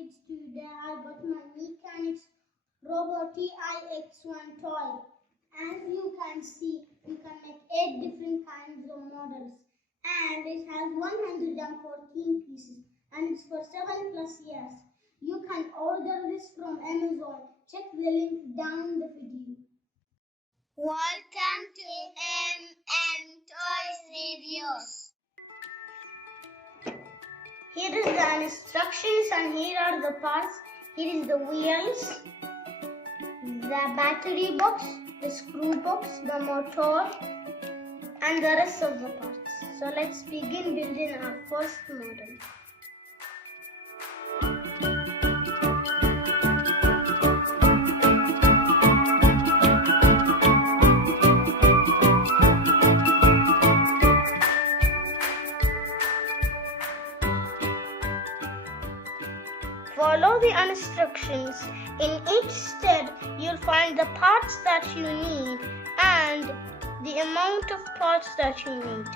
kids, today I got my MECHANIX Robotix toy. As you can see, you can make 8 different kinds of models. And it has 114 pieces and it's for 7+ years. You can order this from Amazon. Check the link down the video. Welcome to Toys Reviews. Here is the instructions and here are the parts. Here is the wheels, the battery box, the screw box, the motor and the rest of the parts. So let's begin building our first model. Follow the instructions. In each step, you'll find the parts that you need and the amount of parts that you need.